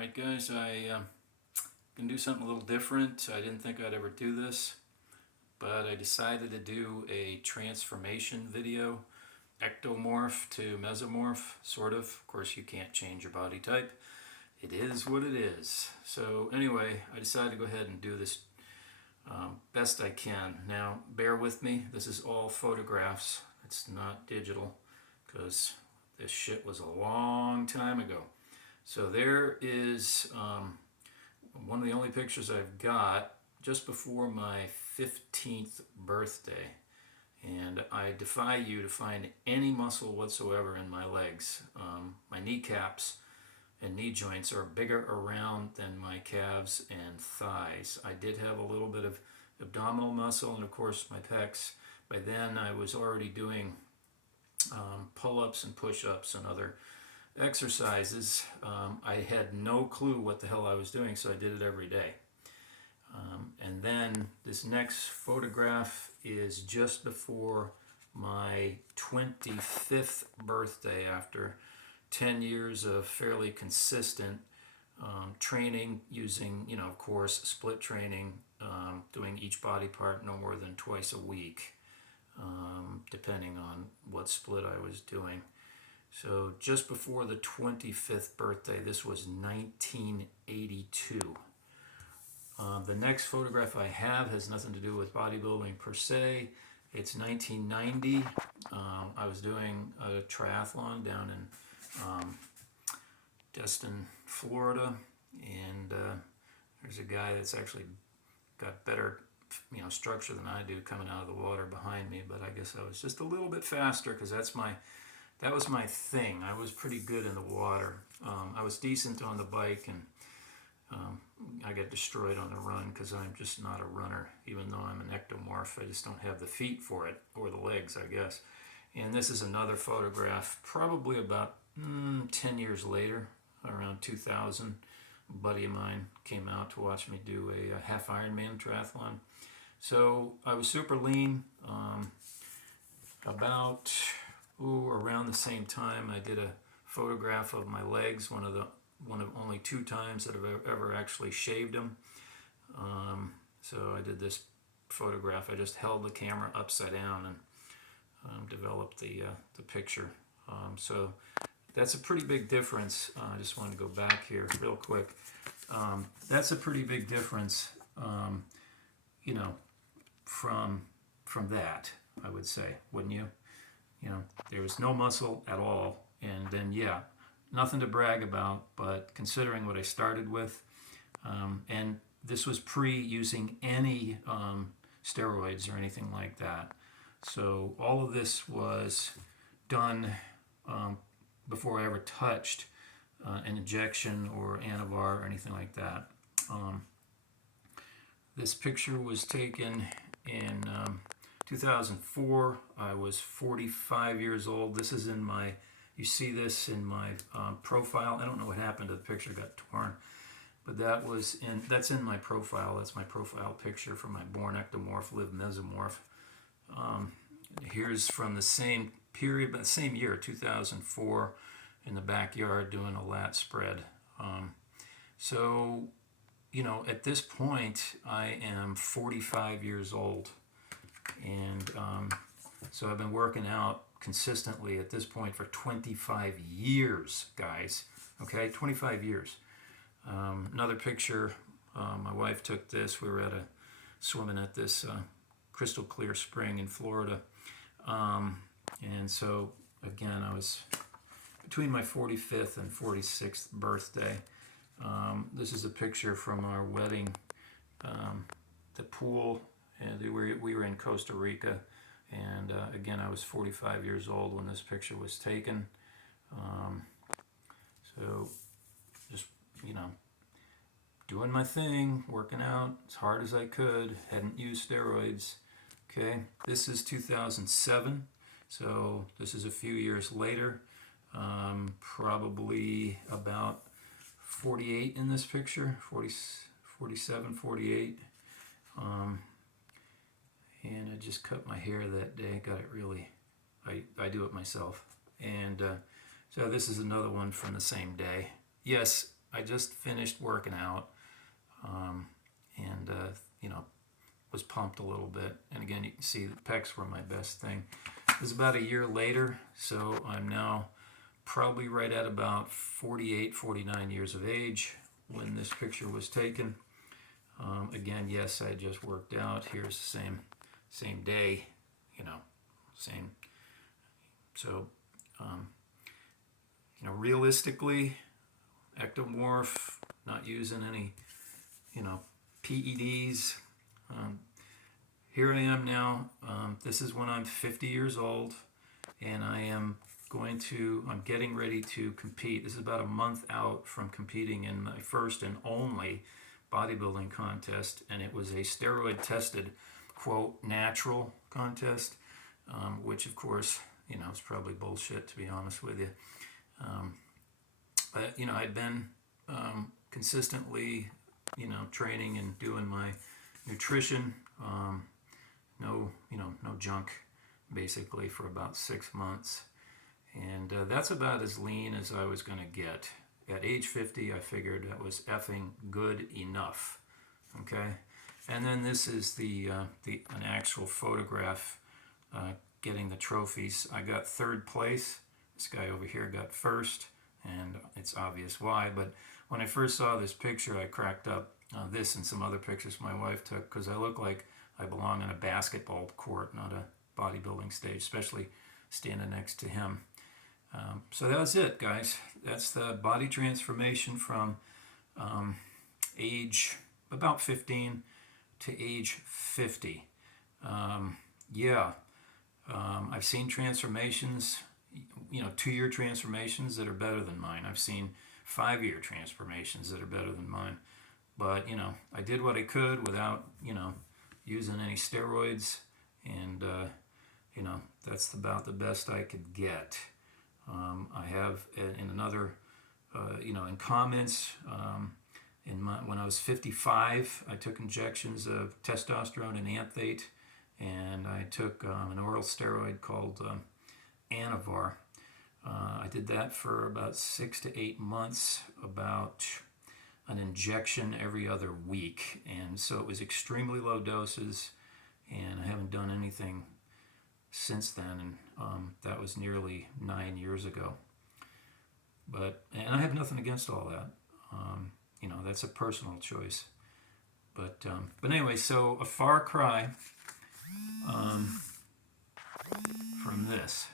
Alright guys, I can do something a little different. I didn't think I'd ever do this, but I decided to do a transformation video, ectomorph to mesomorph, sort of. Of course you can't change your body type. It is what it is. So anyway, I decided to go ahead and do this best I can. Now bear with me, this is all photographs. It's not digital because this shit was a long time ago. So there is one of the only pictures I've got just before my 15th birthday. And I defy you to find any muscle whatsoever in my legs. My kneecaps and knee joints are bigger around than my calves and thighs. I did have a little bit of abdominal muscle and of course my pecs. By then I was already doing pull-ups and push-ups and other exercises. I had no clue what the hell I was doing, so I did it every day. And then this next photograph is just before my 25th birthday, after 10 years of fairly consistent training using, of course, split training, doing each body part no more than twice a week, depending on what split I was doing. So just before the 25th birthday, this was 1982. The next photograph I have has nothing to do with bodybuilding per se. It's 1990. I was doing a triathlon down in Destin, Florida, and there's a guy that's actually got better structure than I do coming out of the water behind me, but I guess I was just a little bit faster because that was my thing. I was pretty good in the water. I was decent on the bike, and I got destroyed on the run because I'm just not a runner, even though I'm an ectomorph. I just don't have the feet for it, or the legs, I guess. And this is another photograph, probably about 10 years later, around 2000. A buddy of mine came out to watch me do a half Ironman triathlon. So I was super lean. Around the same time, I did a photograph of my legs, one of only 2 times that I've ever actually shaved them. So I did this photograph. I just held the camera upside down and developed the picture. So that's a pretty big difference. I just wanted to go back here real quick. That's a pretty big difference, from that, I would say, wouldn't you? There was no muscle at all, and then nothing to brag about, but considering what I started with, and this was pre-using any steroids or anything like that. So all of this was done before I ever touched an injection or Anavar or anything like that. This picture was taken in 2004. I was 45 years old. This is you see this in my profile. I don't know what happened to the picture, got torn, but that's in my profile. That's my profile picture for my born ectomorph, live mesomorph. Here's from the same period, but same year, 2004, in the backyard doing a lat spread. So, at this point, I am 45 years old. And so I've been working out consistently at this point for 25 years, guys. Okay, 25 years. Another picture, my wife took this. We were swimming at this crystal clear spring in Florida. And so, again, I was between my 45th and 46th birthday. This is a picture from our wedding, the pool. And we were in Costa Rica, and again, I was 45 years old when this picture was taken. So just, doing my thing, working out as hard as I could, hadn't used steroids. Okay, this is 2007, so this is a few years later, probably about 48 in this picture, 47, 48. And I just cut my hair that day, got it really, I do it myself. And so this is another one from the same day. Yes, I just finished working out, and was pumped a little bit. And again, you can see the pecs were my best thing. It was about a year later, so I'm now probably right at about 48, 49 years of age when this picture was taken. Again, yes, I just worked out. Here's the same day, same. So, realistically, Ectomorph, not using any, PEDs. Here I am now. This is when I'm 50 years old, and I'm getting ready to compete. This is about a month out from competing in my first and only bodybuilding contest, and it was a steroid tested, quote, natural contest, which of course, is probably bullshit, to be honest with you. But I'd been consistently, training and doing my nutrition, no junk, basically, for about 6 months. And that's about as lean as I was going to get. At age 50, I figured that was effing good enough. Okay? And then this is an actual photograph getting the trophies. I got 3rd place. This guy over here got 1st, and it's obvious why. But when I first saw this picture, I cracked up. This and some other pictures my wife took, because I look like I belong on a basketball court, not a bodybuilding stage, especially standing next to him. So that was it, guys. That's the body transformation from age about 15 to age 50. I've seen transformations, 2-year transformations that are better than mine. I've seen 5-year transformations that are better than mine. But, I did what I could without, using any steroids. And, that's about the best I could get. I have in another, in comments, when I was 55, I took injections of testosterone and anthate, and I took an oral steroid called Anavar. I did that for about 6 to 8 months, about an injection every other week, and so it was extremely low doses, and I haven't done anything since then, and that was nearly 9 years ago. And I have nothing against all that. That's a personal choice. But anyway, so a far cry from this.